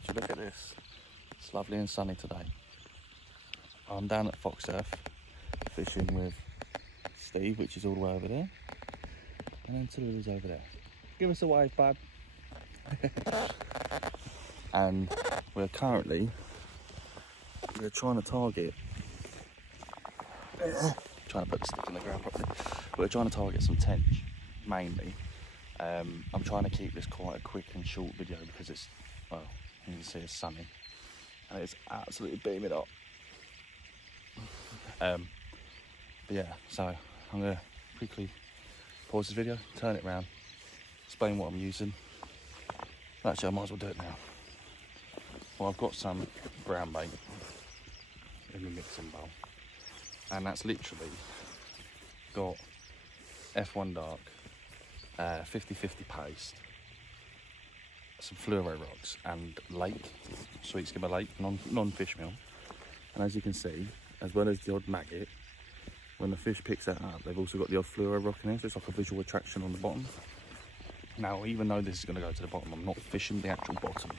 Would you look at this? It's lovely and sunny today. I'm down at Foxsurf fishing with Steve, which is all the way over there, and then Toulouse over there. Give us a wave, bud. And we're trying to target. Trying to put the stick in the ground properly. We're trying to target some tench mainly. I'm trying to keep this quite a quick and short video because it's, well, you can see it's sunny and it's absolutely beaming up. But yeah, so I'm gonna quickly pause this video, turn it around, explain what I'm using. Actually, I might as well do it now. Well, I've got some brown bait in the mixing bowl, and that's literally got F1 Dark, 50/50 paste, some fluoro rocks, and lake, sweet skimmer lake, non-fish meal. And as you can see, as well as the odd maggot, when the fish picks that up, they've also got the odd fluoro rock in there, so it's like a visual attraction on the bottom. Now, even though this is going to go to the bottom, I'm not fishing the actual bottom,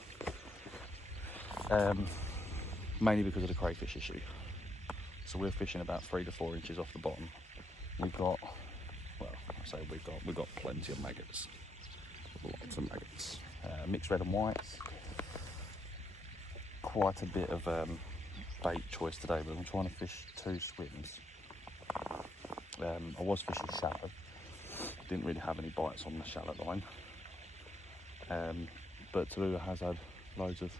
mainly because of the crayfish issue. So we're fishing about 3 to 4 inches off the bottom. We've got, well, I say we've got plenty of maggots, lots of maggots, mixed red and whites. Quite a bit of bait choice today, but I'm trying to fish 2 swims. I was fishing shallow, didn't really have any bites on the shallow line, but Toulouse has had loads of,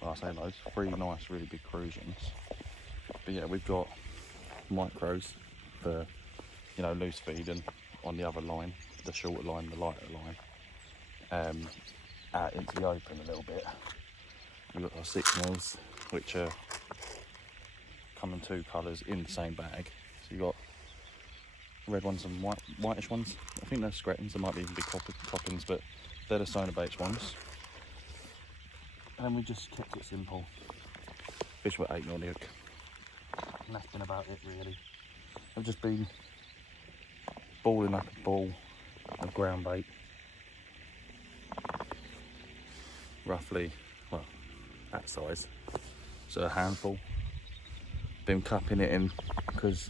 well, I say loads, 3 nice really big crucians. But yeah, we've got micros for, you know, loose feeding on the other line, the shorter line, the lighter line, out into the open a little bit. We've got our 6 mils, which are come in 2 colours in the same bag. So you've got red ones and whitish ones. I think they're scretins, there might even be coppins, but they're the sonar baits ones. And we just kept it simple. Fish with 8 mil hook. And that's been about it really. I've just been balling up a ball of ground bait. Roughly, well, that size. So a handful. Been cupping it in because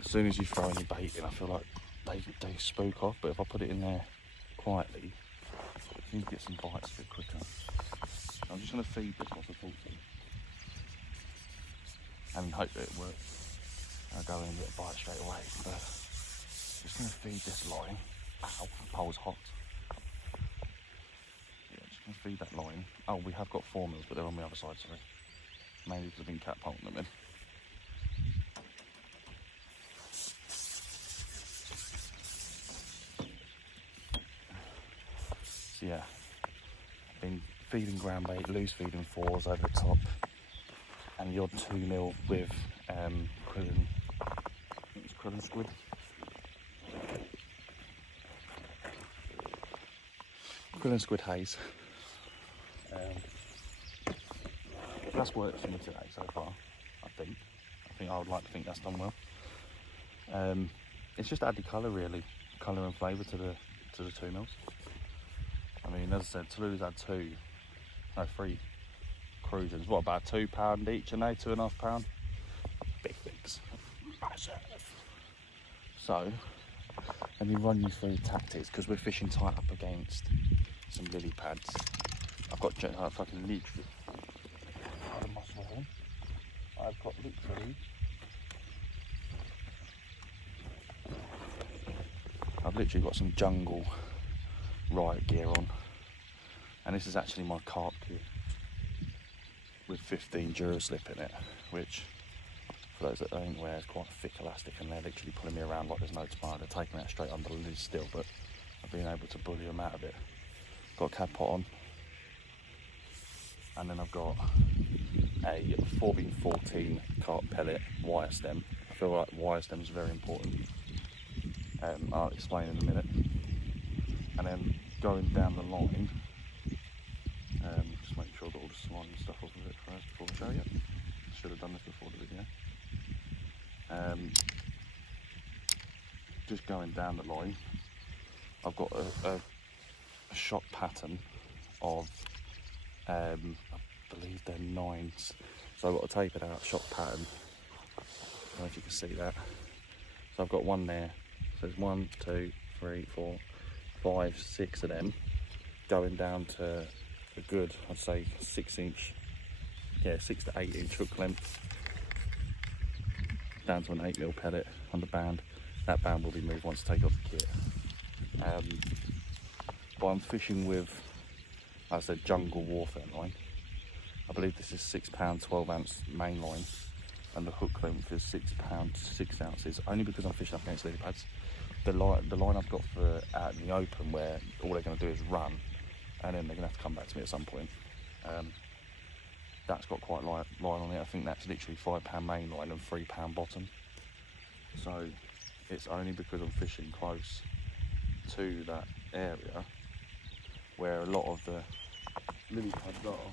as soon as you throw any bait in, I feel like they spook off, but if I put it in there quietly, you can get some bites a bit quicker. I'm just going to feed this whilst I talk to you, and hope that it works. I'll go in and get a bite straight away, but just going to feed this line. Ow, the pole's hot. Yeah, just going to feed that line. Oh, we have got 4 mils, but they're on the other side, sorry. Maybe because I've been catapulting them in. So yeah, been feeding ground bait, loose feeding 4s over the top, and the odd 2 mil with krill, I think it's krill and squid. Krill and squid haze. That's worked for me today so far, I think. I would like to think that's done well. It's just added colour really, colour and flavour to the 2 mils. I mean, as I said, Toulouse had 3 crucians. What, about £2 each, and they £2.5? Big things. Massive. So, let me run you through tactics, because we're fishing tight up against some lily pads. I've got fucking literally, I've got literally got some jungle riot gear on, and this is actually my carp gear with 15 Duraslip in it, which for those that don't wear is quite thick elastic, and they're literally pulling me around like there's no tomorrow. They're taking it straight under the lid still, but I've been able to bully them out of it. Got a cad pot on, and then I've got a 4x14 carp pellet wire stem. I feel like wire stem is very important. I'll explain in a minute. And then going down the line, just make sure I got all the slime and stuff off of it first before I show you. Should have done this before the video. Just going down the line, I've got a shot pattern of I believe they're 9s. So I've got a tapered out shock pattern. I don't know if you can see that. So I've got one there. So there's 1, 2, 3, 4, 5, 6 of them going down to a good, I'd say 6-inch, 6 to 8-inch hook length, down to an 8mm pellet on the band. That band will be moved once I take off the kit. But I'm fishing with, as I said, jungle warfare line. I believe this is £6 12-ounce main line, and the hook length is £6 6 ounces. Only because I'm fishing up against lily pads. The line I've got for out in the open, where all they're going to do is run, and then they're going to have to come back to me at some point. That's got quite light line on it. I think that's literally £5 main line and £3 bottom. So it's only because I'm fishing close to that area where a lot of the lily pads are.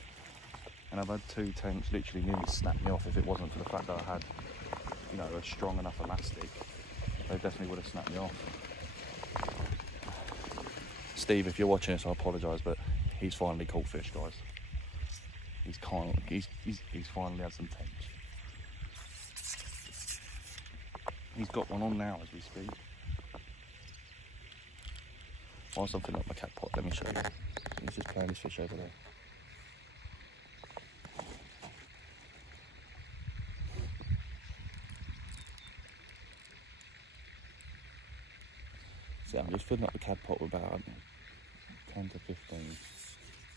And I've had 2 tench literally nearly snap me off if it wasn't for the fact that I had, you know, a strong enough elastic. They definitely would have snapped me off. Steve, if you're watching this, I apologise, but he's finally caught fish, guys. He's finally had some tench. He's got one on now as we speak. Whilst I'm filling up my cat pot, let me show you. He's just playing his fish over there. So I'm just filling up the cad pot with about 10 to 15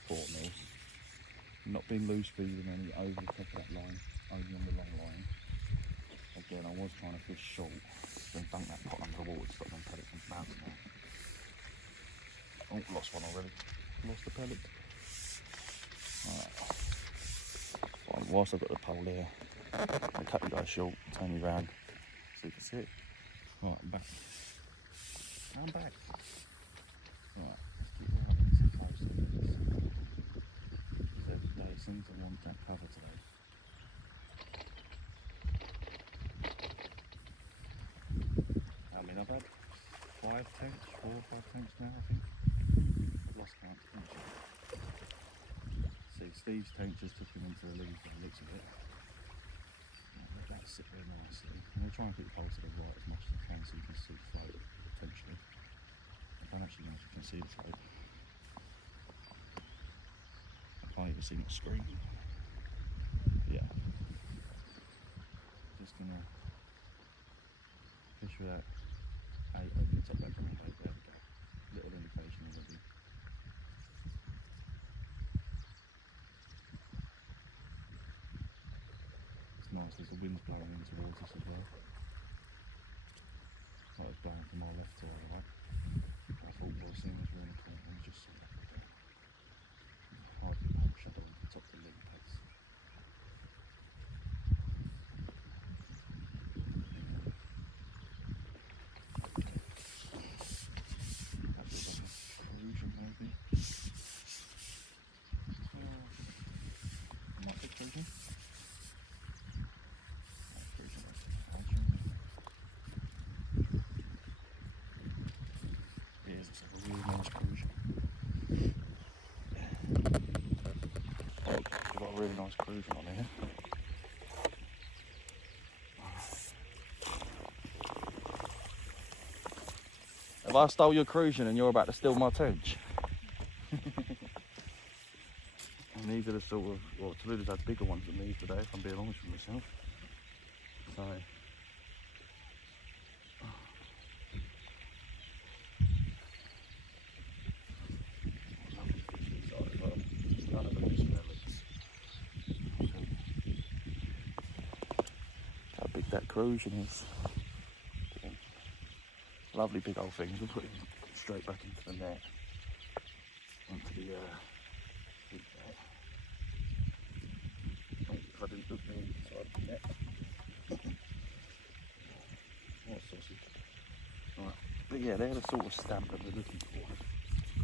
4mm. Not been loose feeding any over the top of that line, only on the long line. Again, I was trying to fish short, then dunk that pot under the water to stop them pellets from bouncing out. Oh, lost one already. Lost the pellet. Alright. Well, whilst I've got the pole there, I'll cut you guys short, turn you round so you can see it. Right, I'm back. I'm back. Right, let's keep right into close to this. They seem to want that cover today. I mean, I've had 5 tench, 4 or 5 tench now, I think. I've lost count. See, Steve's tench just took him into the lead by the looks of it. Let that sit there nicely. I'm going to try and keep the pole to the right as much as I can so you can see the float, potentially. I don't actually know if you can see the float. I can't even see my screen. Yeah. Just going to fish with that 8 over the top edge on the 8. There we go. Little indication already. It's nice as the wind's blowing in towards us as well. That was blowing from my left to our right. I thought what I was seeing was really cool, and just saw that there. Hardly no shadow on the top of the lily pads. That was like a crucian maybe. Not a crucian. It's like a really nice crucian. Oh, we've got a really nice crucian on here. Have I stole your crucian and you're about to steal my tench? And these are the sort of, well, Toluda's had bigger ones than these today, if I'm being honest with myself. So, how big that crucian is. Lovely big old things. We'll put it straight back into the net. Onto the big net. Oh, if I didn't look the inside of the net. What sausage. Right. But yeah, they're the sort of stamp that we're looking for.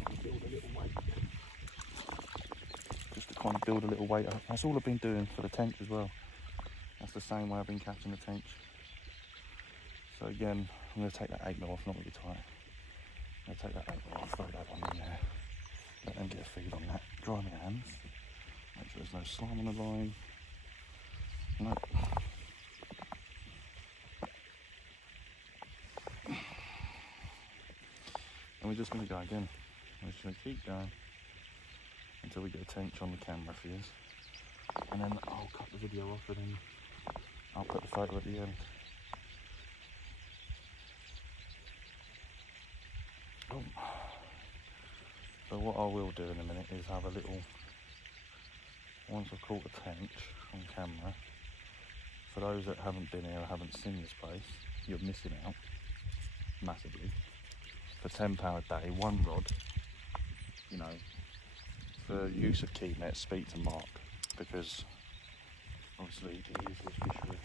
Just to build a little weight. Just to kind of build a little weight up. That's all I've been doing for the tench as well. That's the same way I've been catching the tench. So again, I'm going to take that 8mm off, not really tight. I'm going to take that 8mm off, throw that one in there. Let them get a feed on that. Dry my hands. There's no slime on the line. Nope. And we're just going to go again. We're just going to keep going until we get a tench on the camera for you. And then I'll cut the video off and then I'll put the photo at the end. Oh. So what I will do in a minute is have a little, once I've caught a tench on camera, for those that haven't been here or haven't seen this place, you're missing out massively. For £10 a day, one rod, you know, for use of keep nets, speak to Mark, because obviously he uses this fishery.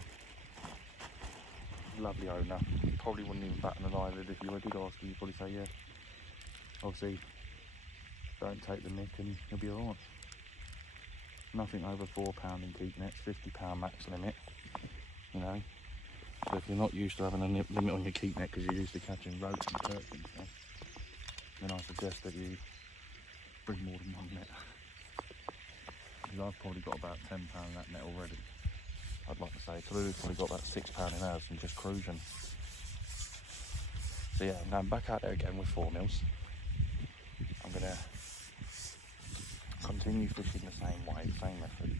Lovely owner, probably wouldn't even bat an eyelid if you did ask him, you'd probably say yeah. Obviously, don't take the nick and you'll be alright. Nothing over £4 in keep nets, £50 max limit, you know. So if you're not used to having a limit on your keep net because you're used to catching roach and perch and stuff, then I suggest that you bring more than one net. Because I've probably got about £10 in that net already. I'd like to say Kalu's probably got about £6 in ours from just cruising. So yeah, I'm going back out there again with 4mm. I'm going to continue fishing the same way, same method.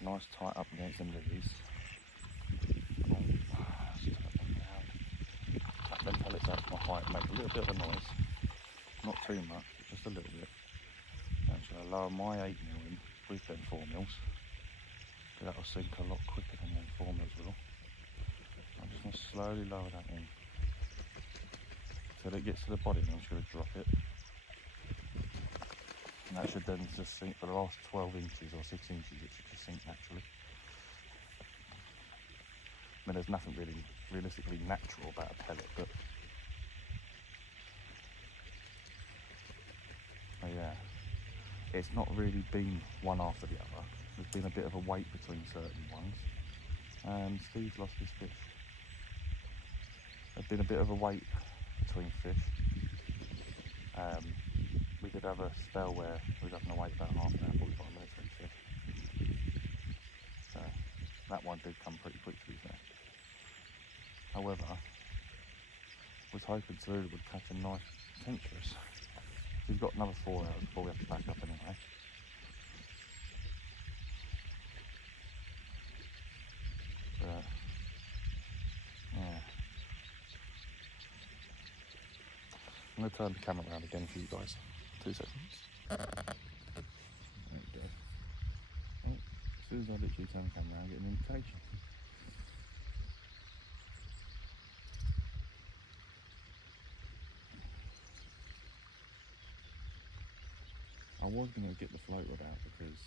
Nice tight up against them lilies. Tap them pellets out to my height, make a little bit of a noise. Not too much, just a little bit. Actually, I'll lower my 8mm in with them 4mm. That'll sink a lot quicker than them 4mm will. I'm just going to slowly lower that in till it gets to the body, and I'm just going to drop it. And that should then just sink for the last 12 inches or 6 inches, it should just sink naturally. I mean, there's nothing really realistically natural about a pellet, but yeah, it's not really been one after the other. There's been a bit of a wait between certain ones, and Steve's lost his fish. There's been a bit of a wait between fish. We did have a spell where we were having to wait about half an hour, 45 minutes for fish. So that one did come pretty quick, to be fair. However, I was hoping Tallulah would catch a nice tench for us. We've got another 4 hours before we have to back up anyway. But yeah, I'm going to turn the camera around again for you guys. 2 seconds. There we go. Oh, as soon as I literally turn the camera around, I get an invitation. I was going to get the float rod out because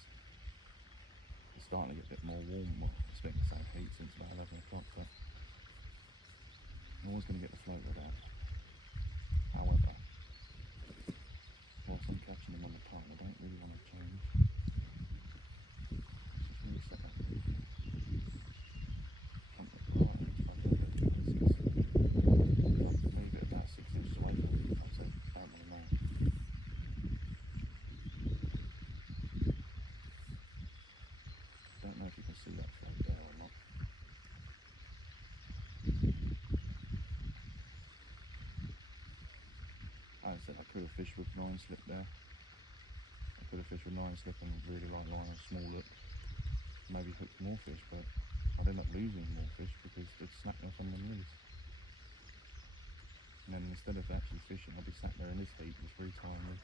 it's starting to get a bit more warm. Well, it's been the same heat since about 11 o'clock, but I was going to get the float rod out. However, whilst I'm catching them on the pile, I don't really want to change. Just reset that. Move it about 6 inches away from me, I said, don't really know. Don't know if you can see that float there or not. As I said, I could have fished with 9 slip there. I could have fished with 9 slip and really light line and small hook. Maybe hooked more fish, but I'd end up losing more fish because they'd snapped me off on the lilies. And then instead of actually fishing, I'd be sat there in this heat just retying this.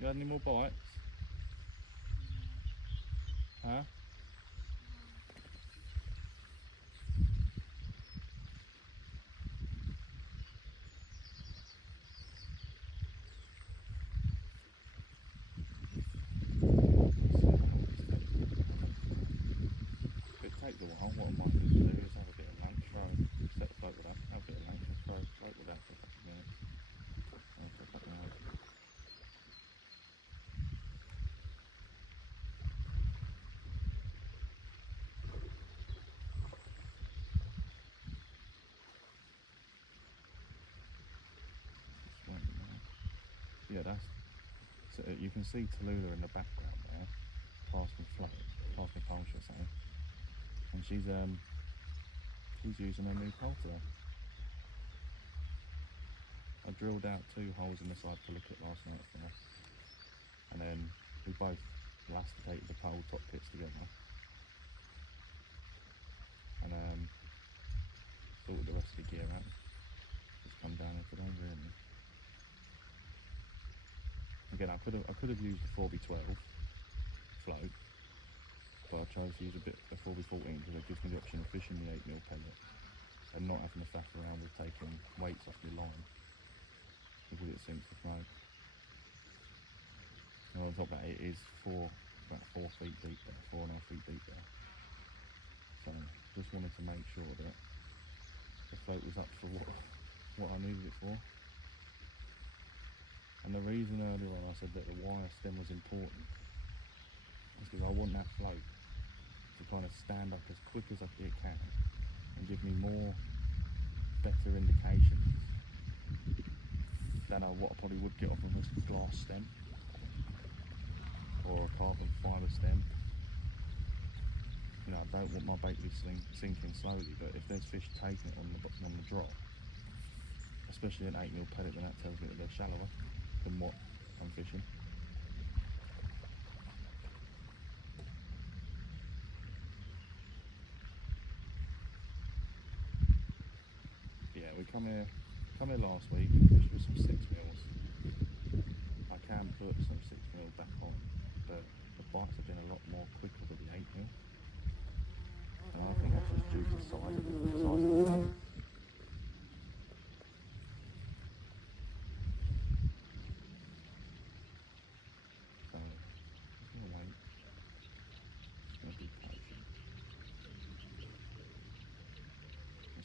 You had any more bites? Huh? It takes a while. What I might do is have a bit of lunch, throw, set the float with that, have a bit of lunch and throw the float with that for a couple of minutes. And for a couple of hours. So you can see Tallulah in the background there, past my float, past my pole, should I say. And she's using her new pole today. I drilled out 2 holes in the side pulley kit last night for her. And then we both elasticated the pole top kits together. And sorted the rest of the gear out. Just come down here today, really. Again, I could have used the 4x12 float, but I chose to use a 4x14 because it gives me the option of fishing the 8mm pellet and not having to faff around with taking weights off my line because it sinks the float. And on top of that, it is about 4 feet deep there, 4.5 feet deep there. So just wanted to make sure that the float was up for what I needed it for. And the reason earlier on I said that the wire stem was important is because I want that float to kind of stand up as quick as it can and give me better indications than what I probably would get off of a glass stem or a carbon fibre stem. You know, I don't want my bait to be sinking slowly, but if there's fish taking it on the drop, especially an 8mm pellet, then that tells me that they're shallower than what I'm fishing. Yeah, we come here last week and fished with some 6mm. I can put some 6mm back on, but the bites have been a lot more quicker with the 8mm. And I think that's just due to the size of the boat.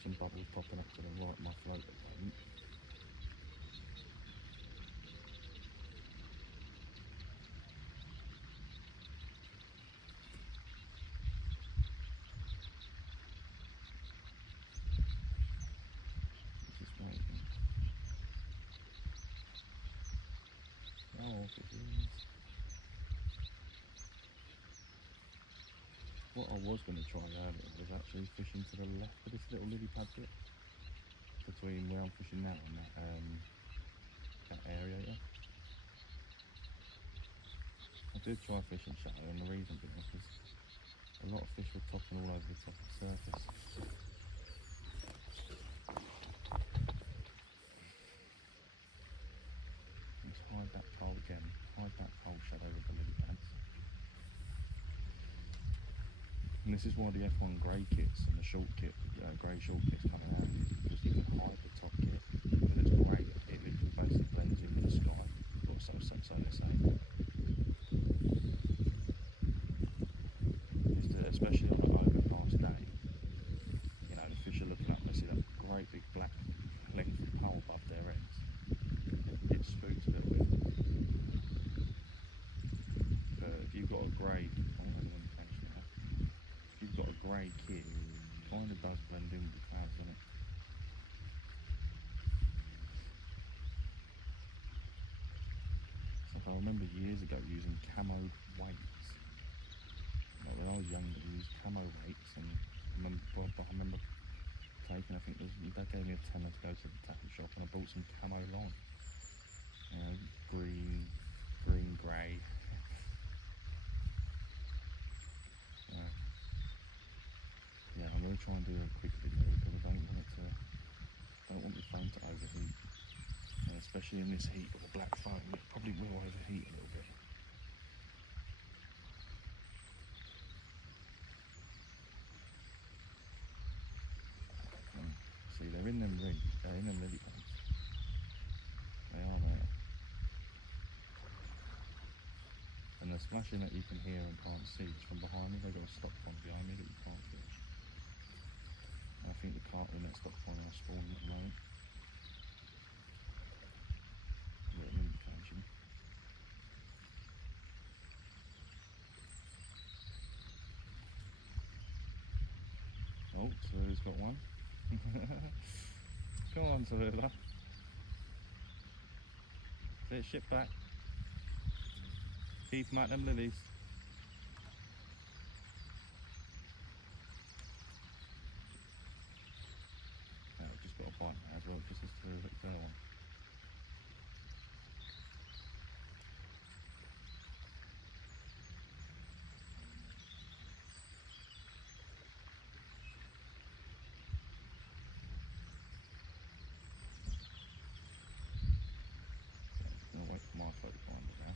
Some bubbles popping up to the right of my float at the moment. Just waiting. Oh, if it is. What I was going to try earlier was actually fishing to the left of this little lily pad bit between where I'm fishing now and that area here. I did try fishing shallow, and the reason being is a lot of fish were topping all over the top of the surface. Let's hide that pole again, hide that pole shadow with the lily pads. And this is why the F1 grey kits and the short kit, grey short kits come around, because you can hide the top kit, because it's grey, it literally basically blends in with the sky, or so they say. Especially on an overcast day, you know, the fish are looking up, they see that great big black lengthy pole above their heads. It spooks a little bit. But if you've got a grey, if you've got a grey kit, it kind of does blend in with the clouds, doesn't it? It's like I remember years ago using camo weights. When I was younger, we used camo weights, and I remember taking, I think my dad gave me a tenner to go to the tackle shop, and I bought some camo line. You know, green, grey. Yeah, I'm going to try and do a quick video because I don't want the phone to overheat. And especially in this heat with the black foam, it probably will overheat a little bit. See, they're in them lily pads. They are there. And the splashing that you can hear and can't see is from behind me. They've got a stock pond behind me that you can't fish. And I think the carp in that stock pond are spawning at the moment. A little indication. Oh, Tallulah's got one. Come on, Tallulah. Sit ship back. Keep them at them lilies. Yeah, I've just got a bite now as well, just as to the other one. I'm gonna wait for my photo finder now.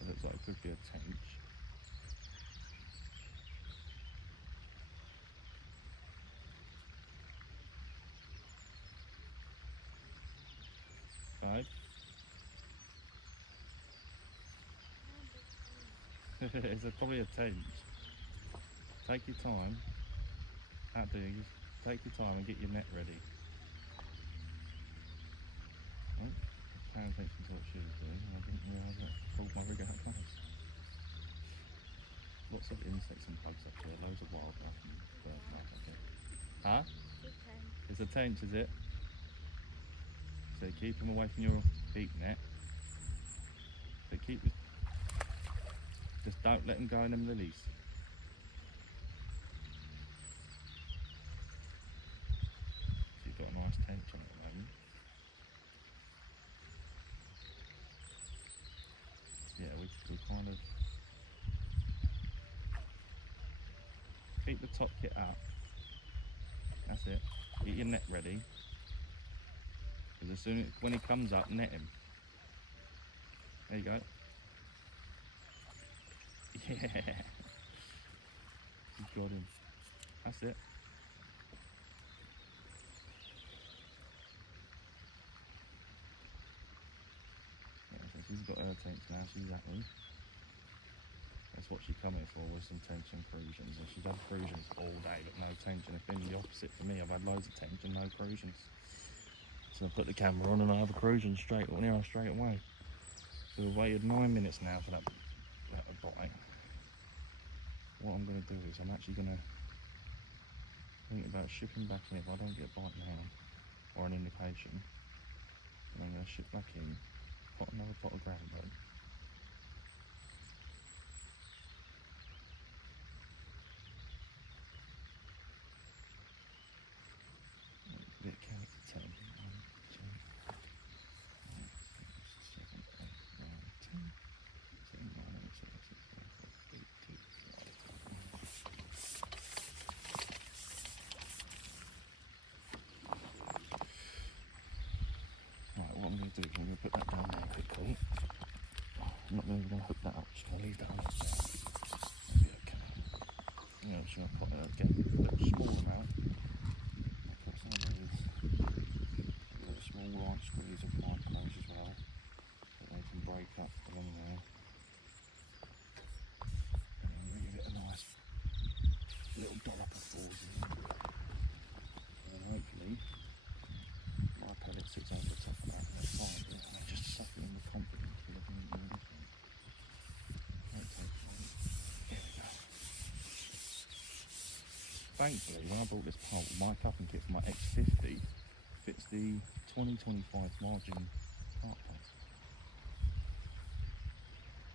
It looks like it could be a tench. Right. It's probably a tench. Take your time. That doing, just take your time and get your net ready. Oh, paying attention to what she was doing. I didn't realise that pulled my rig out twice. Lots of insects and bugs up here. Loads of wildlife and bird life up here. Huh? It's a tench, is it? So keep them away from your beak net. So keep them. Just don't let them go in them lilies. So you've got a nice tench on at the moment. Yeah, we kind of keep the top kit up. That's it. Get your net ready. Because as soon as when he comes up, net him. There you go. Yeah. You got him. That's it. Yeah, so she's got her tench now, she's happy. That's what she's coming for, with some tench and crucians. And she's had crucians all day, but no tench. And it's been the opposite for me. I've had loads of tench and no crucians. So I put the camera on and I have a crucian straight away. So we've waited 9 minutes now for that bite. What I'm going to do is I'm actually going to think about shipping back in if I don't get a bite now or an indication. And I'm going to ship back in, put another pot of ground bait. Bit of count to 10. 1, 2, 3, 4, 5, 6, 7, 8, 9, 10. 7, 9, 8, 7, 6, 5, 4, 3, 2, 1. Right, what I'm going to do is I'm going to put that down there quickly. I'm not going to hook that up, just going to leave that on there. That'll be okay. You know, I'm just going to put it again, a small amount. I'll put some of these. I've got a small light squeeze of micros as well, that they can break up along there. And I'm going to give it a nice little dollop of force in. And then hopefully my pellet sits over the top of that and they find it and they just suck it in with confidence for looking at me. Thankfully, when I bought this pole, my cupping kit for my X50 fits the 2025 margin part pole.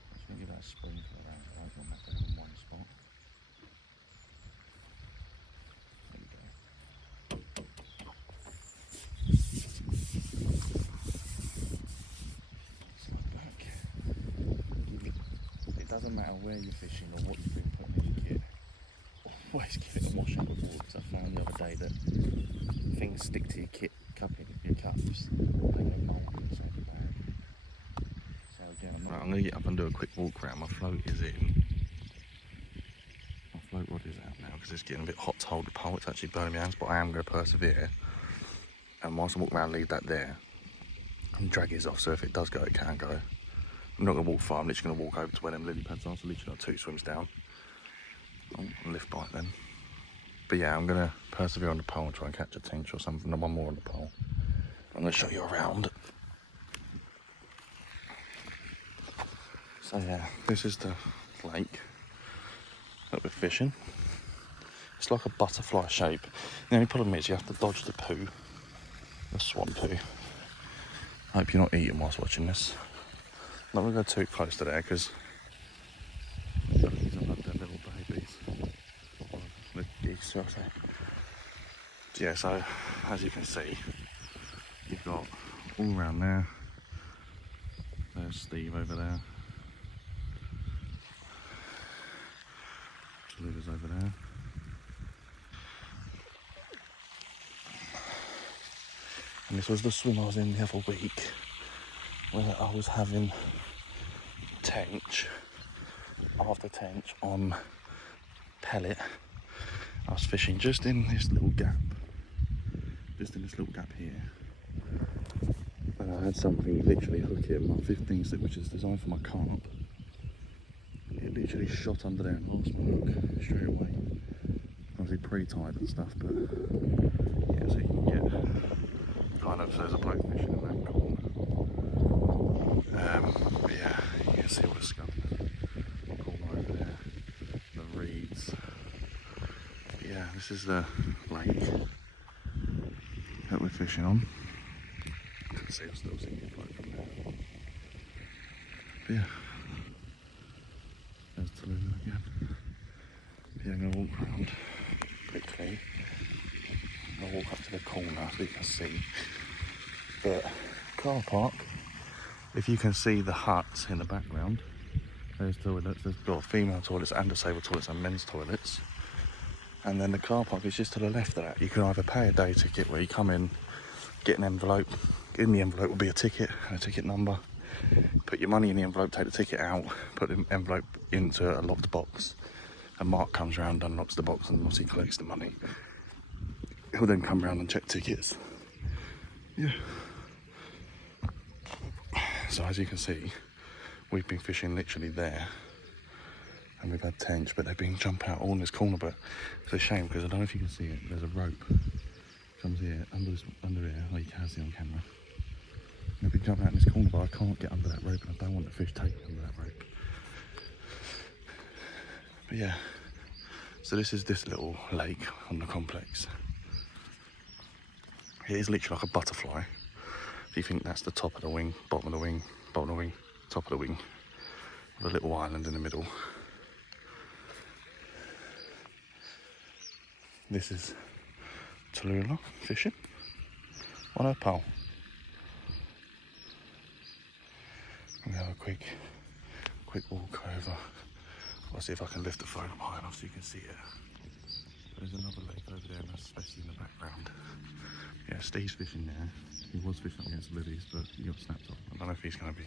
I'm just going to give that a sprinkle around there. I don't want that in one spot. There we go. Slide back. It doesn't matter where you're fishing or what you've been putting in your kit. Always give it a wash out before, because I found the other day that things stick to your kit cupping, your cups, they go mould inside your bag. So again, I'm going to get up and do a quick walk around. My float is in. My float rod is out now because it's getting a bit hot to hold the pole. It's actually burning my hands, but I am going to persevere. And whilst I walk around, leave that there and drag his off, so if it does go, it can go. I'm not going to walk far, I'm literally going to walk over to where them lily pads are, so literally got 2 swims down. I'll lift bite then. But yeah, I'm going to persevere on the pole and try and catch a tench or something, and one more on the pole. I'm going to show you around. So yeah, this is the lake that we're fishing. It's like a butterfly shape. The only problem is you have to dodge the poo, the swan poo. I hope you're not eating whilst watching this. Not gonna go too close to there because these are like their little babies. Or the geese, shall I say. Yeah, so as you can see, you've got all around there. There's Steve over there. Tallulah's over there. And this was the swim I was in the other week, where I was having tench, after tench on pellet. I was fishing just in this little gap, here. And I had something literally hook it, my 15 stick, which is designed for my carp. It literally shot under there and lost my hook straight away. Obviously pre-tied and stuff, but yeah, so you can get kind of, so there's a bloke fishing in that corner. But yeah, you can see all the scum in the corner over there, the reeds. But yeah, this is the lake that we're fishing on. You can see I'm still seeing it float from there. But yeah, there's Tallulah again. But yeah, I'm going to walk around quickly. I'll walk up to the corner so you can see. But car park, if you can see the huts in the background, there's toilets. There's got female toilets and disabled toilets and men's toilets. And then the car park is just to the left of that. You can either pay a day ticket where you come in, get an envelope. In the envelope will be a ticket and a ticket number. Put your money in the envelope, take the ticket out, put the envelope into a locked box. And Mark comes around, unlocks the box, and obviously collects the money. He'll then come around and check tickets. Yeah. So as you can see, we've been fishing literally there. And we've had tench, but they've been jumping out all in this corner. But it's a shame because I don't know if you can see it. There's a rope. Comes here, under here. Oh, you can see on camera. They've been jumping out in this corner, but I can't get under that rope, and I don't want the fish taking under that rope. But yeah, so this is this little lake on the complex. It is literally like a butterfly. If you think that's the top of the wing, bottom of the wing, bottom of the wing, top of the wing, with a little island in the middle. This is Tallulah fishing on her pole. I'm gonna have a quick walk over. I'll see if I can lift the phone up high enough so you can see it. There's another lake over there, and that's especially in the background. Yeah, Steve's fishing there. He was fishing up against the lilies, but he got snapped off. I don't know if he's going to be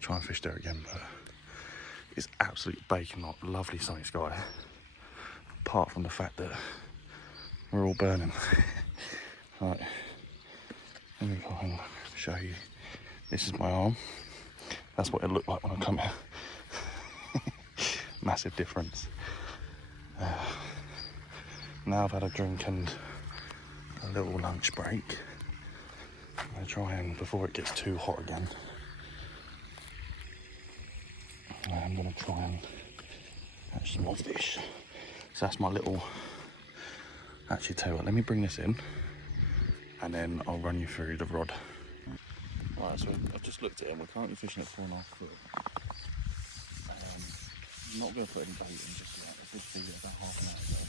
trying to fish there again, but it's absolutely baking hot, lovely sunny sky. Apart from the fact that we're all burning. Right, let me go and show you. This is my arm. That's what it looked like when I come here. Massive difference. Now I've had a drink and a little lunch break. I'm going to try and, before it gets too hot again, I'm going to try and catch some more fish. So that's my little, actually tell you what, let me bring this in and then I'll run you through the rod. Right, so I've just looked at it and we're currently fishing at 4.5 foot. I'm not going to put any bait in just yet. Let's just feed it about half an hour ago.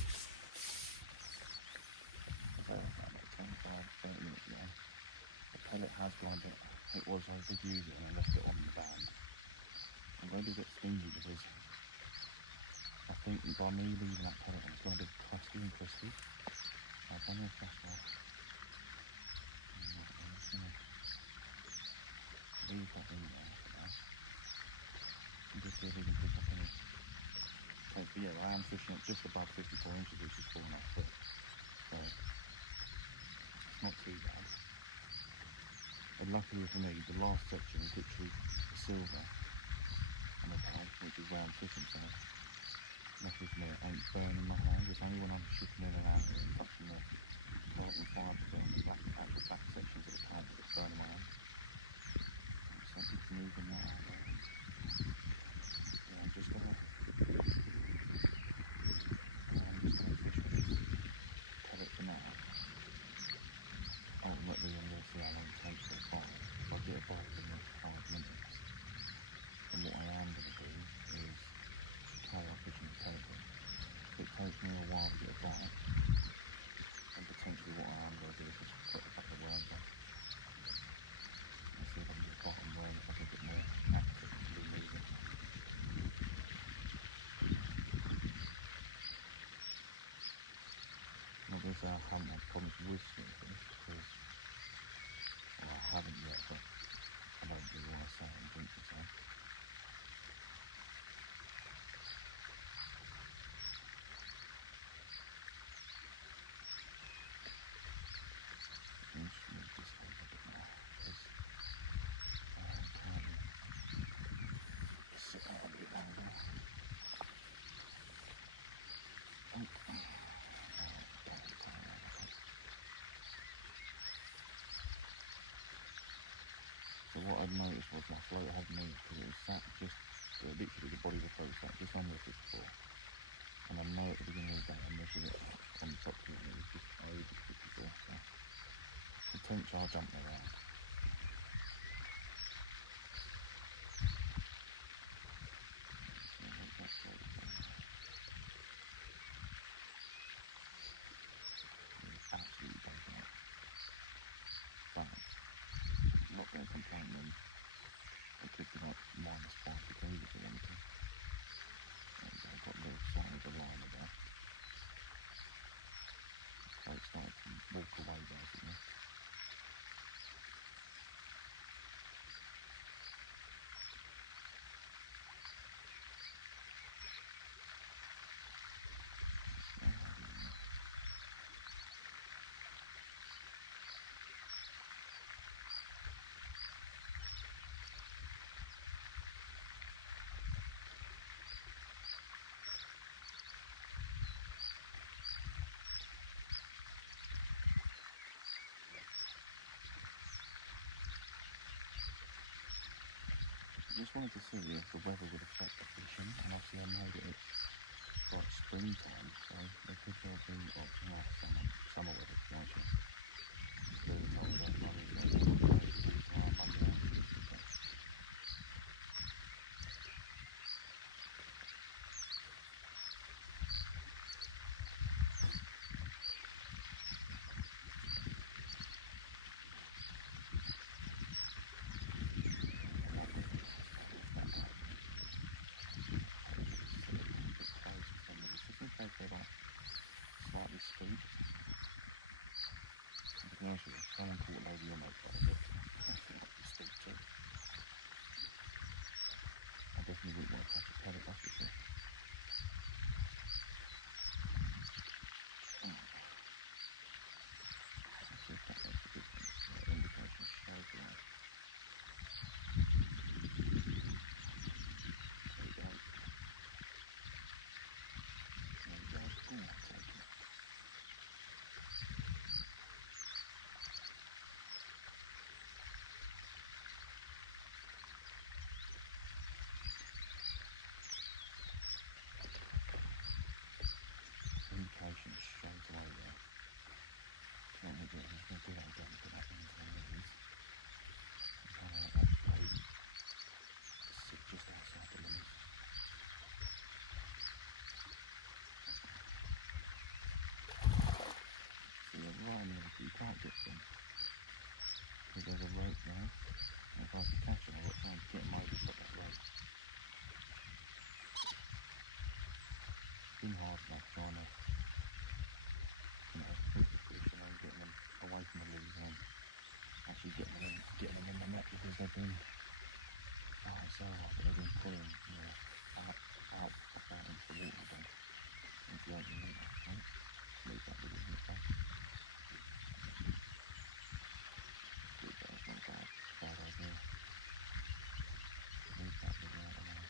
About 25, 30 minutes ago. The pellet has gone a bit. It was, I did use it and I left it on the band. I'm going to be a bit stingy because I think by me leaving that pellet on, it's going to be crusty and crispy. I've done this last night. Leave that in there for now. And just see if we can pick up any. But yeah, I am fishing at just above 54 inches, which is 4.5 foot. So it's not too bad. And luckily for me, the last section is literally silver on the pad, which is where I'm fishing. So luckily for me, it ain't burning my hand. It's only when I'm shipping in and out and touching the carbon fibre bit on the back sections of the pad that it's burning my hand. Something's moving now. Yeah, I'm just gonna fish with this pellet for now. Ultimately, I'm going to see how long it takes to fire. If I get a bite in the next 5 minutes, going to say I haven't had problems with sniffing because, well, I haven't yet, but I don't really want to say it and drink it, so. So what I'd noticed was my float had moved because it was sat just, literally the body of the float sat just on the fifth floor. And I know at the beginning of the day I measured it on the top floor and it was just over the 54. So the Tench are jumping around. Absolutely broken up. But I'm not going to complain when it could be like -5 degrees if I wanted to. And I've got a little sign of the liner there. So it started to walk away basically. I just wanted to see if the weather would affect the fishing, and obviously I know that it's like springtime, so there could well be like summer weather, actually. Really told me that slightly steep. To be honest with you, someone caught a load of your mates out of it. Steep too. I definitely wouldn't want to touch a pellet, that's for sure. Let's see if that makes a difference. Indication straight away. There we go. There we go. Oh, I'll take it. Indication straight away there. What am I doing? I'm going to do that again, but that means I lose. I'm trying to let that float sit just outside the limit. So you're right on there, but you can't get them. Because there's a rope there. And if I was to catch them, I've got to try and get them over to that rope. It's been hard enough trying to, keep the fish and then getting them away from the leaves and actually getting them in the net because they've been out so hard that they've been pulling out into the water again. Into the open water. Right? Leave that with his nip. Leave that as one bad idea. Leave that with the out of there.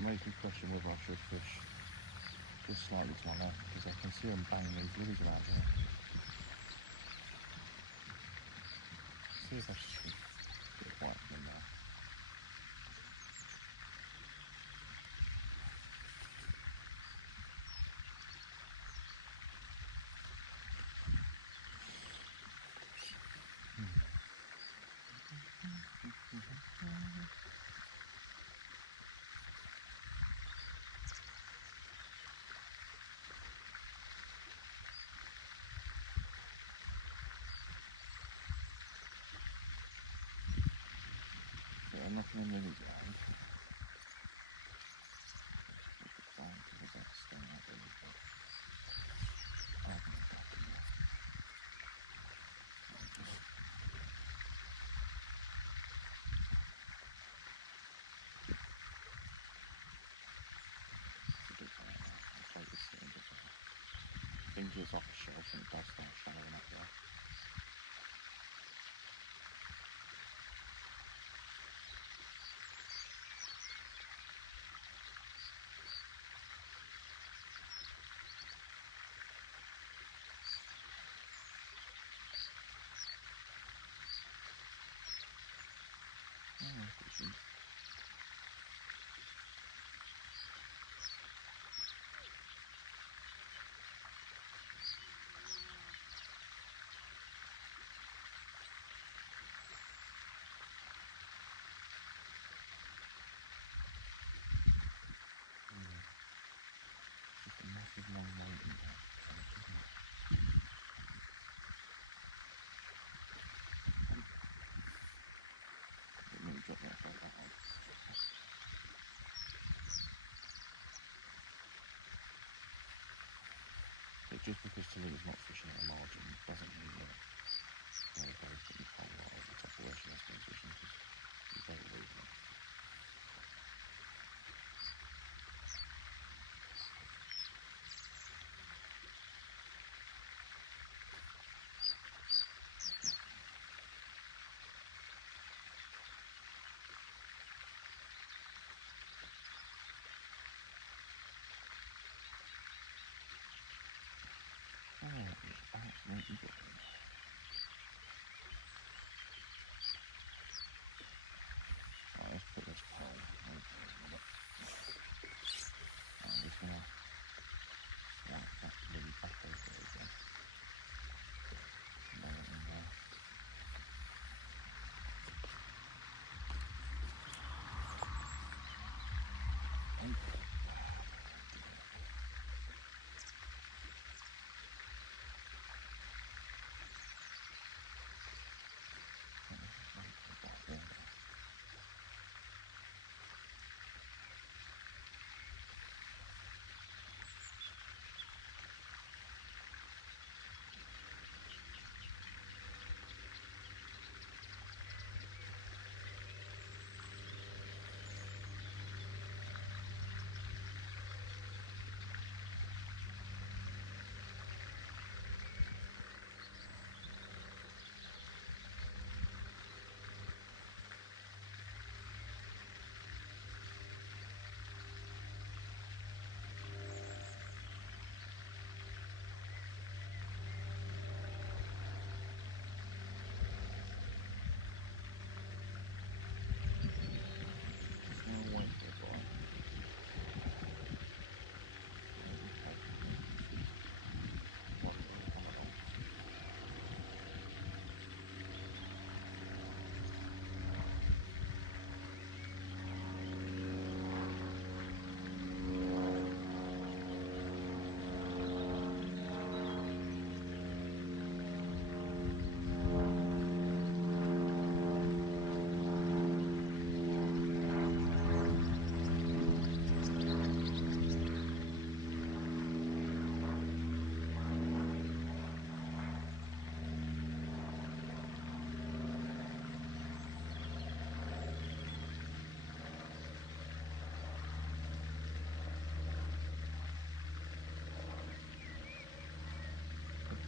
That makes me question whether I should fish just slightly to my left, because I can see them banging these lilies around here. See if I should get a bite from them now. Yeah, I'm knocking them lilies around. I think it's like a shelf and it does start showing up there. Crucians. Just a massive long mountain there. Let me drop that off that way. But just because Talia's not fishing at a margin doesn't mean that they're very putting the pole right over the top of where she has been fishing, because it's very reasonable. Oh, it's absolutely good. Right, let's put this pole over here a minute. I'm just going to slap that lily back over there again. Lower it in there.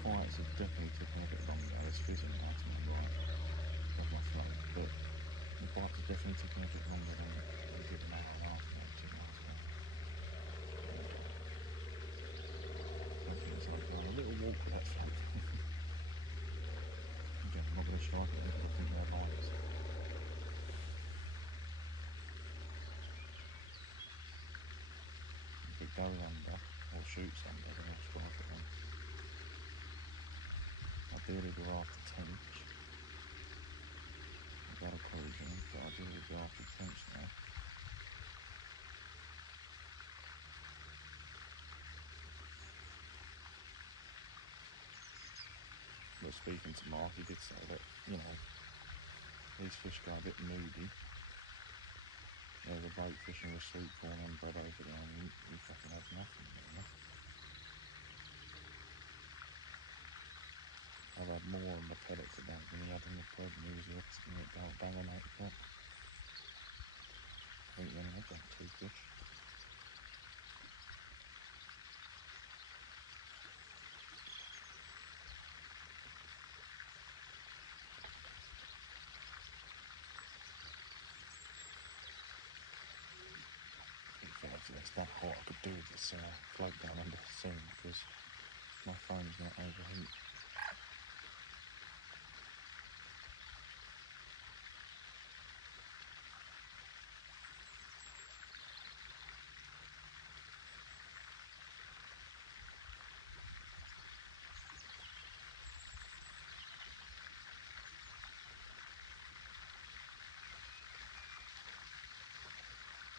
Bites have definitely taken a bit longer. It's fizzing now to my right of my float, but the bites are definitely taking a bit longer than they did an hour last night, 2 hours ago. strike it because I think they're lights. If it goes under or shoots under, then I'll strike it then. Ideally we're after Tench. I've got a crucian, but ideally we're after Tench now. But speaking to Mark, he did say that, you know, these fish go a bit moody. There's a boat fishing with sweet corn and bread over there, and he fucking has nothing, you know. I've had more on the pellet today than he had on the bread, and he was exiting it down on 8 o'clock. I think then I jumped 2 fish. It's not what I could do with this float down under soon because my phone's going to overheat.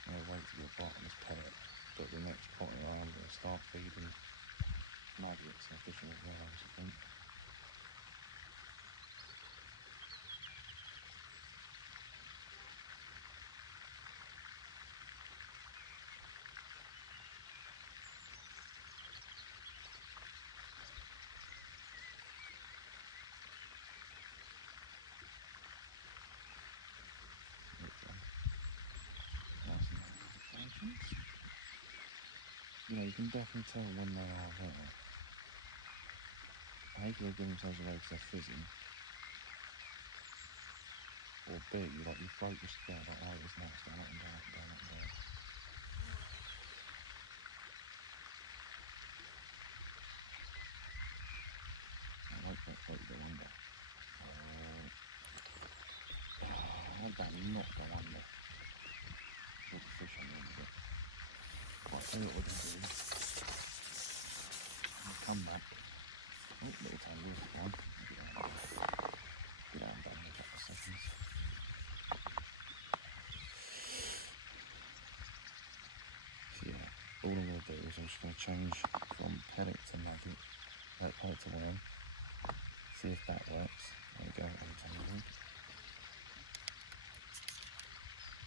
I'm going to wait to get a bite on this pellet, but the next potting I'm going to start feeding nuggets and fishing with whales, I think. You know, you can definitely tell when they are there. A, they give themselves away because they're fizzing. Or B, like you float just there, like, oh, it's nice, down, up and down, up and down, up and down. I like that float go under. How about not go under? With the fish on the end of it. Right, so what we're going to do is come back. Oh, little tiny water down. Get out and down in a couple of seconds. So yeah, all I'm going to do is I'm just going to change from pellet to nugget, pellet to worm. See if that works. There we go, little tiny one.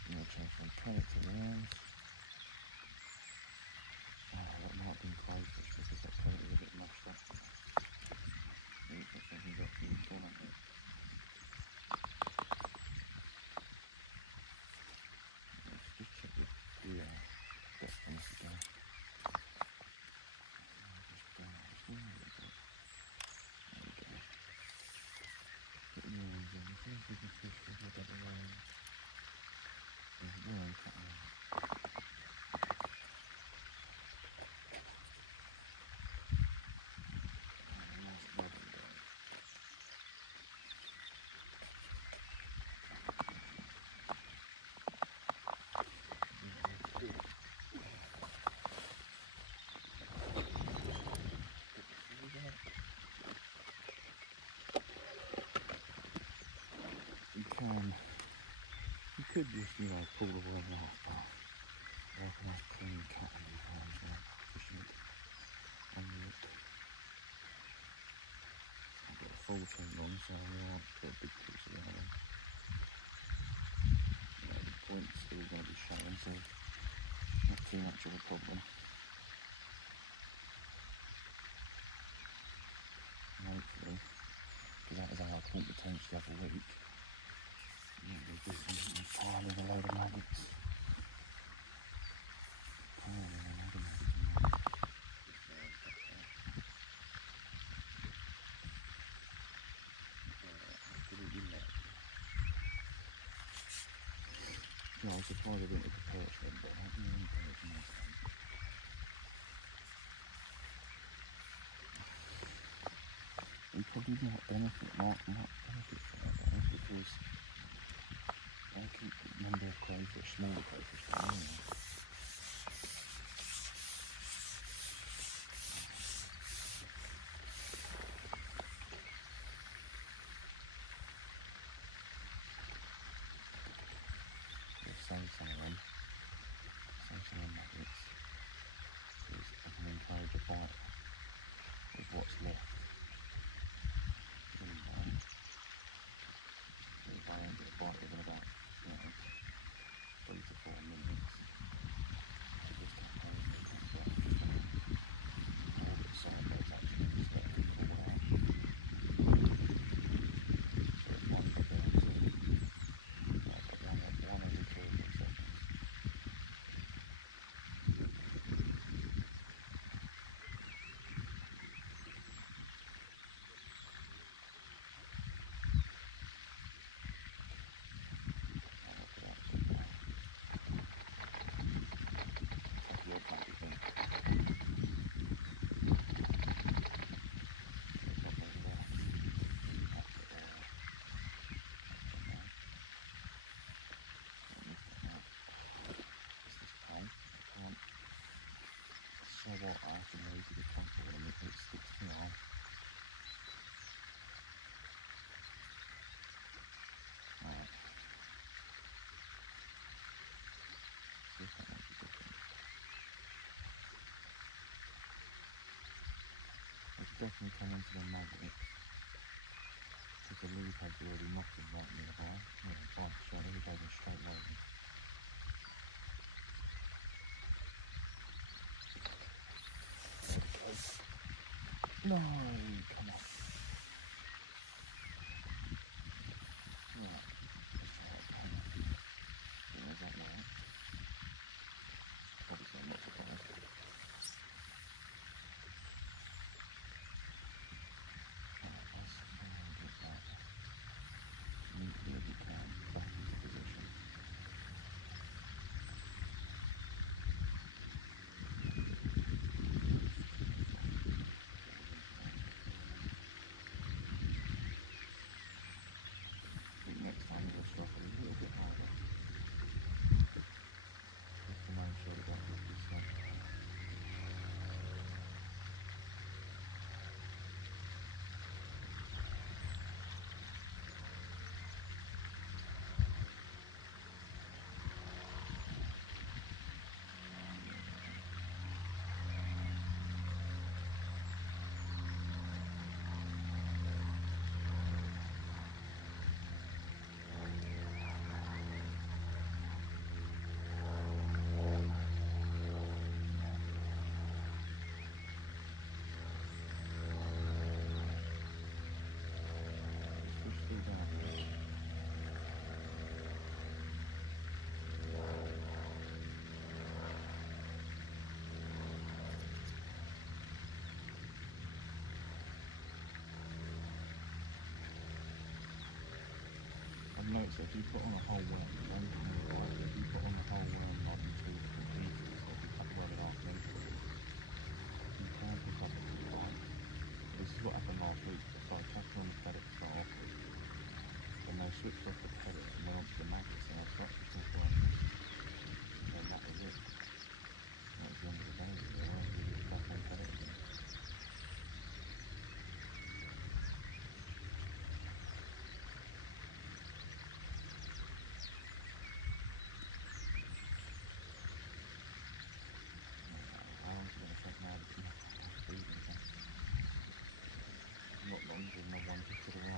I'm going to change from pellet to worms. That might have been crayfish because that pellet is a bit mushed up. Let's just check the depth on this again. Put the worms in. See if we can fish with a double worm. There's a worm cutting out. You could just, you know, pull the worm off, but I reckon that's clean cut on these worms now, fishing it on the hook. I've got a full chain on, so I'm going to put a big piece of that on. You know, the point's still going to be showing, so not too much of a problem. And hopefully, because that was how I caught the tench the other week, you'll be busy piling a load of nuggets. No, I was surprised I didn't hit the perch then, but I haven't really perch nice then. We probably might benefit from that. some magnets is I can encourage a bite with what's left. Anyway, if I don't get a bite within about 3 to 4 minutes, I just have to orbit sideways actually just let them fall out. So it's one for down to one every 2 or 3 seconds. So what, I have to move to the contour and it sticks to my arm. Alright. See if that makes a difference. It's definitely come into the magnets. Because the lead head's already knocking right nearby. Yeah, bite shot, here we go, straight rolling. No, come on. Right, let's try it again. There's that now. Probably so much fun. Alright, let's try and get that neatly as you can back into position. Next time you'll struggle a little bit harder. Just to make sure that this stuff. I've noticed that if you put on a whole worm, you don't come with bite, but if you put on a whole worm like in 2 different pieces, so if you cut the worm in half and eat it, you can pick up a few bites. This is what happened last week. I started tapping on the pellet to start off with, and they switched off the pellet and went onto the magnets, and I started to pick worms, and then that was it. That was the end of the day, really. I was really back on pellet again. Not long, my one hit to the right.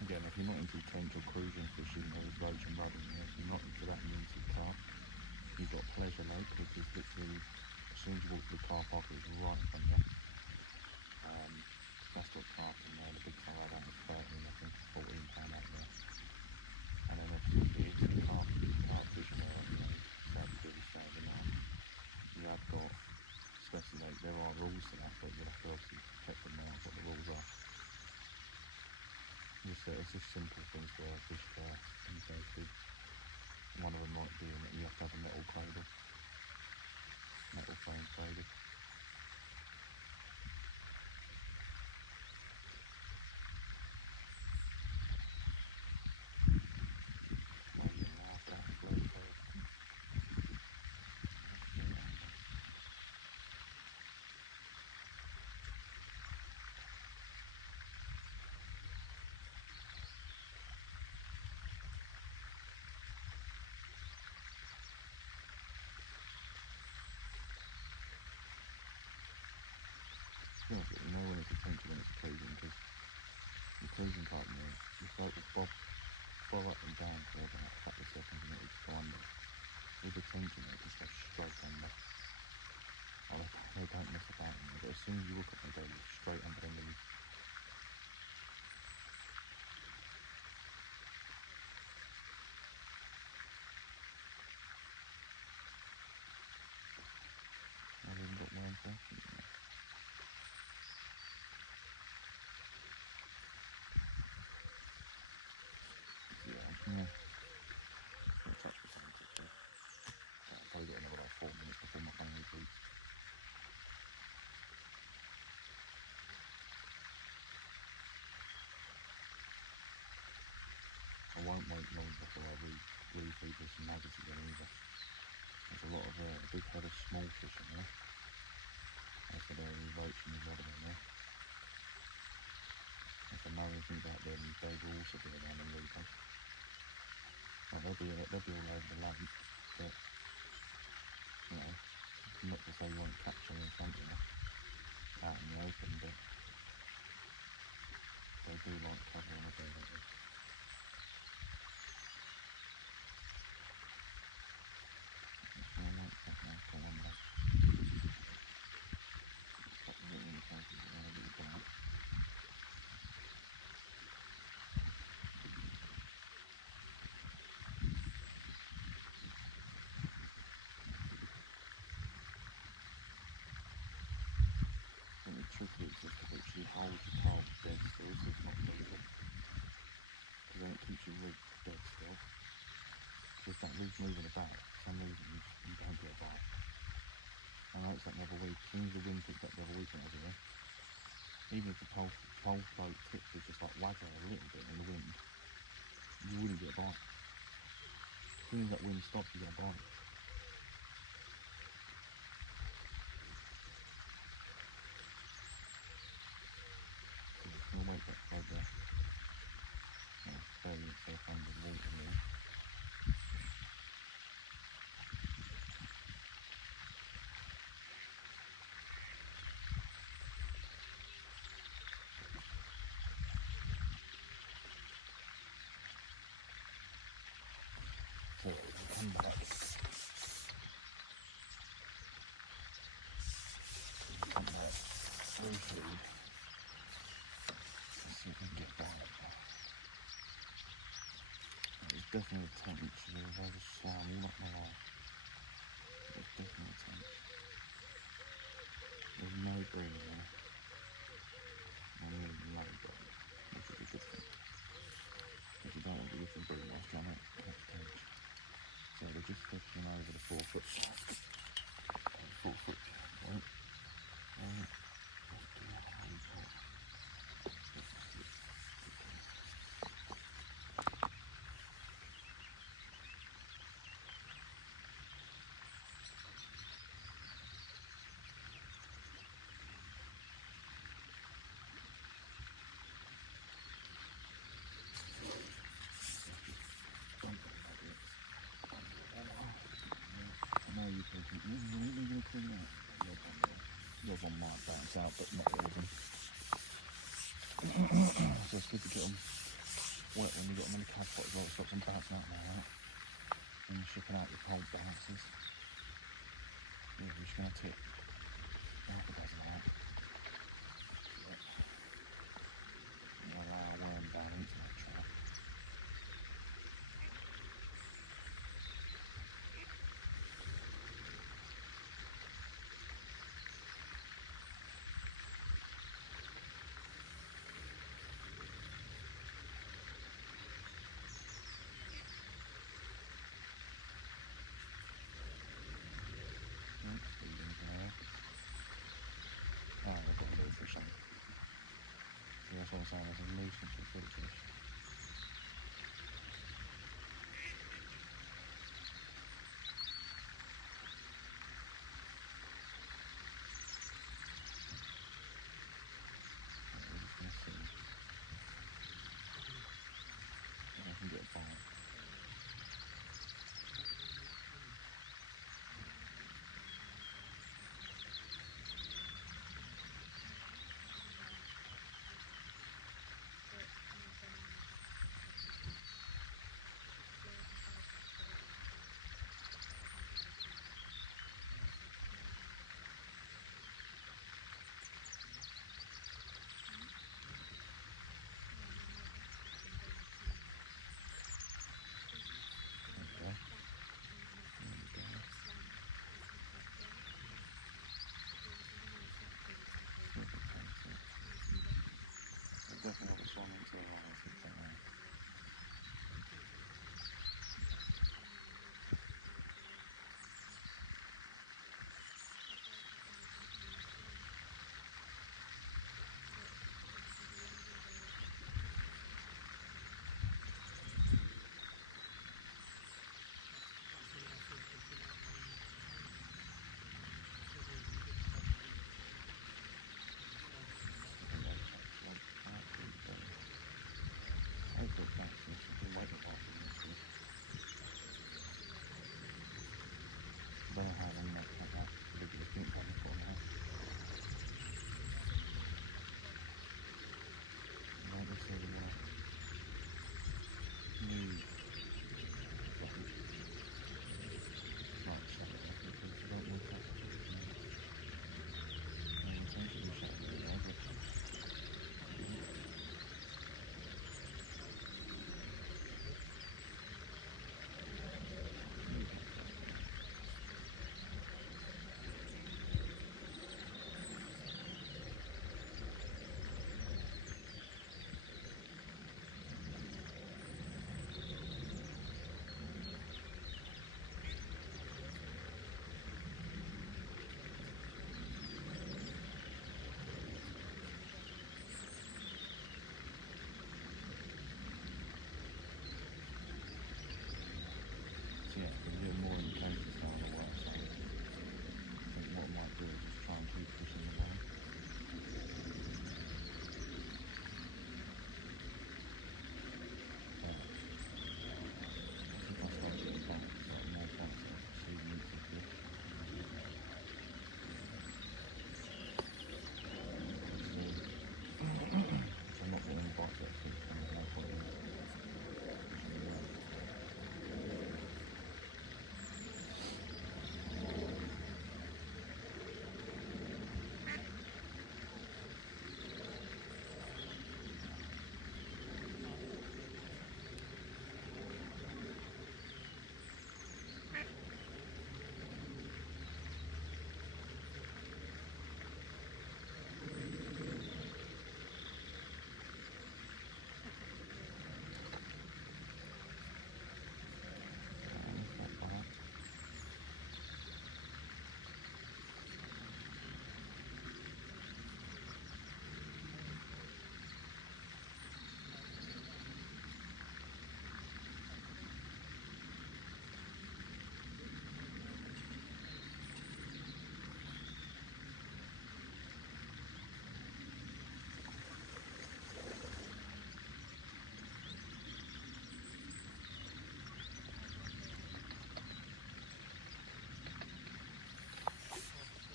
Again, if you're not into tench or crucian fishing or roach and rubbing, if you're not into that and you're into carp, you've got Pleasure Lake, which is literally, as soon as you walk to the car park, it's right in front of you. That's got carp in there, the big car I don't know, 13, I think, £14 out there. And then obviously if it's carp fishing or, you know, Saturday, Saturday night, you have got, especially like, there are rules to that, but you'll have to obviously check them out, what the rules are. It's just simple things to fish first and safety. One of them might be that you have to have a metal cradle, metal frame cradle. You know when it's a tench when it's a cruising, because the cruising part of the float will bob up and down for about a couple of seconds and it will go under. With the tench in it, it just goes straight under. Oh, they don't mess about in there, but as soon as you look at them, they go straight under the leaves. I've even got one person in there. Yeah. I'll touch the phone quickly. I'll probably get another like 4 minutes before my phone reboots. I won't wait long before I refeed this maggots again either. There's a lot of a big head of small fish in there. As for there, roach and the rod in there. If I know anything about them, they will also be around and reapers. Well, they'll be all over the lake, but you know, not to say you won't catch them in front of you out in the open, but they do like cover on a day like this. I like that now for one day. Stop the ring in the place and get a little bite. And the trick is just to literally hold your pole dead still so it's not moving. Because then it keeps your rig dead still. So if that rig's moving about, for some reason you don't get a bite. I noticed that the other week, as soon as the wind picked up the other week when I was here, even if the pole float tip was just like waggle a little bit in the wind, you wouldn't get a bite. As soon as that wind stops, you get a bite. So I'm going to wait that float there. Bury itself under the water there. So we'll come back. Come back. Refeed. Let's see if we can get a bite. It's definitely a tench. There's over slam, all up my eye. It's definitely a tench. There's no green in there. I mean, no green, which is a good thing. If you don't want to be looking green, I'll try not to catch tench. So they're just fishing over the 4 foot. 4 foot. Right? There's one might bounce out, but not all of them. So it's good to get them wet when we got them in the cab pot as well. Stop them bouncing out now, right? When you're shipping out your cold bounces. Yeah, we're just going to tip half a dozen out. And we'll allow a worm down into that trap. Oh, we've got a little fish on. So that's what I'm saying, there's a nuisance of fruit fish. We're just going to see if I can get a bite. Definitely have a swim into the line, I think, don't they? Hopefully it catches. I've been waiting for it this week. I don't know how long they cut that. Look at the pink one for now. Now they say they want to move. Right, shut it off because you don't want that to change. And intentionally shut it there, but yeah, we're getting more indications now on the work, so I think what I might do is just try and keep pushing the way. But I think I'll start getting back to like more points of seeing meats and fish. Which I'm not getting any bites yet, so there's no point in pushing the way.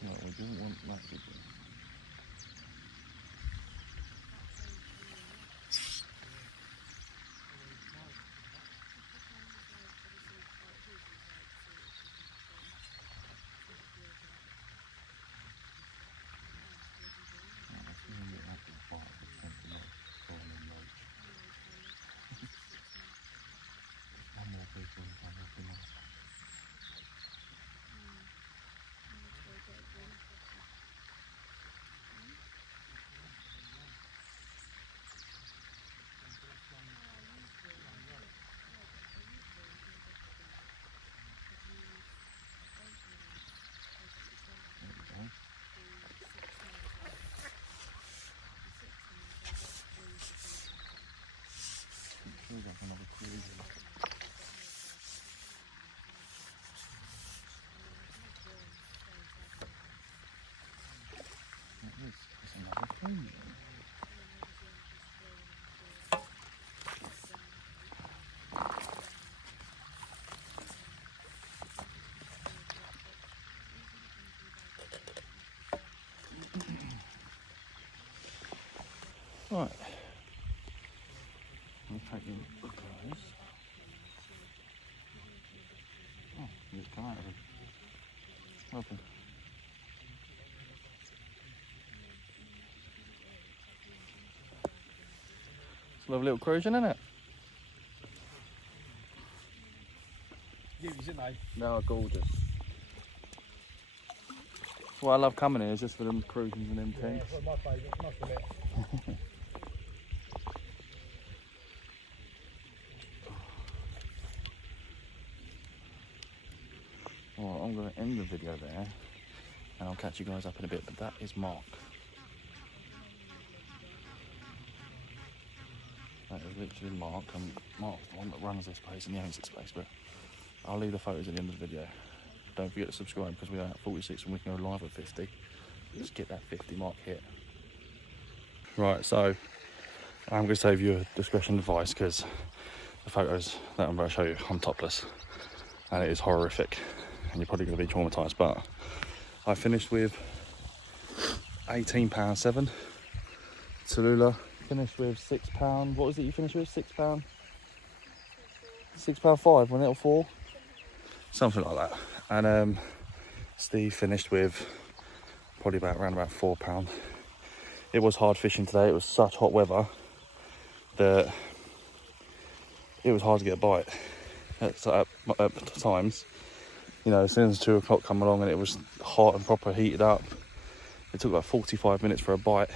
No, we didn't want that, did we? Right. I'll take you look at those. Oh, it's come out of it. Open. It's a lovely little crucian, isn't it? Isn't they? No, gorgeous. Well, I love coming here is just for them crucians and them Yeah, tanks. that's one of my favourites, must admit. Well, I'm going to end the video there and I'll catch you guys up in a bit, but that is Mark. That is literally Mark, and Mark's the one that runs this place and he owns this place, but I'll leave the photos at the end of the video. Don't forget to subscribe because we are at 46 and we can go live at 50. Let's get that 50 mark hit. Right, so I'm going to save you a discretion advice because the photos that I'm about to show you, I'm topless and it is horrific and you're probably going to be traumatised, but I finished with £18.7. Tallulah finished with £6. What was it you finished with? £6? £6.5, wasn't it, or 4? Something like that. And Steve finished with probably around about £4. It was hard fishing today. It was such hot weather that it was hard to get a bite at times. You know, as soon as 2 o'clock come along and it was hot and proper heated up, it took like 45 minutes for a bite.